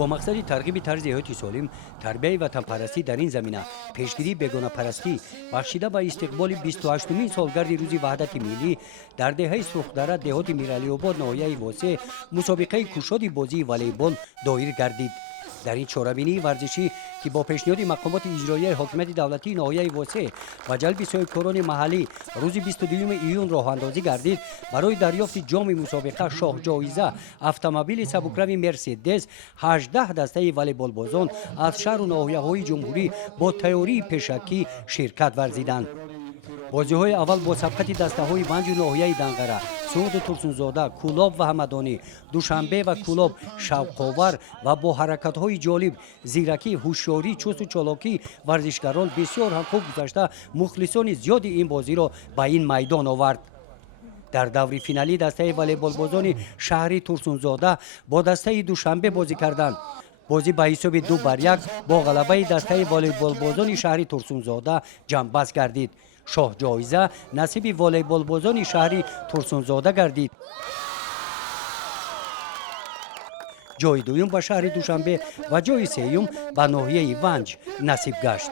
با مقصد ترغیب طرز حیاتی سالم، تربیت وطنپرستی در این زمینه، پیشگیری بیگانه‌پرستی، بخشیده به استقبال 28مین سالگرد روز وحدت ملی در دهه سرخدره دهات میرعلی‌آباد ناحیه واسع مسابقه کشاد بازی والیبال دایر گردید. در این چهارمینی ورزشی که با پیشنهاد مقامات اجرایی حاکمیت دولتی ناحیه واسع و جلب صاحبکاران محلی روز 22 ایون راه اندازی گردید، برای دریافت جام مسابقه شاه جایزه اتومبیل سبکروی مرسدس 18 دسته والیبال بازان از شهر و ناحیه‌های جمهوری با تیاری پیشکی شرکت ورزیدند. بازی‌های اول با سبقت دسته‌های ونج و ناحیه دنقره، سعود ترسونزاده، کولاب و همدانی، دوشنبه و کولاب شوق‌آور و با حرکت‌های جالب، زیرکی، هوشیاری، چست و چالاکی ورزشکاران بسیار هم خوب گذشته مخلصان زیادی این بازی را به این میدان آورد. در دور فینالی دسته والیبال بازان شهری ترسونزاده با دسته دوشنبه بازی کردند. بازی به حساب 2-1 با غلبه دسته والیبال بازان شهری ترسونزاده جنببست گردید. شاه جایزه نصیب والیبال بازان شهری ترسونزاده گردید. جای دوم به شهر دوشنبه و جای سوم به ناحیه ونج نصیب گشت.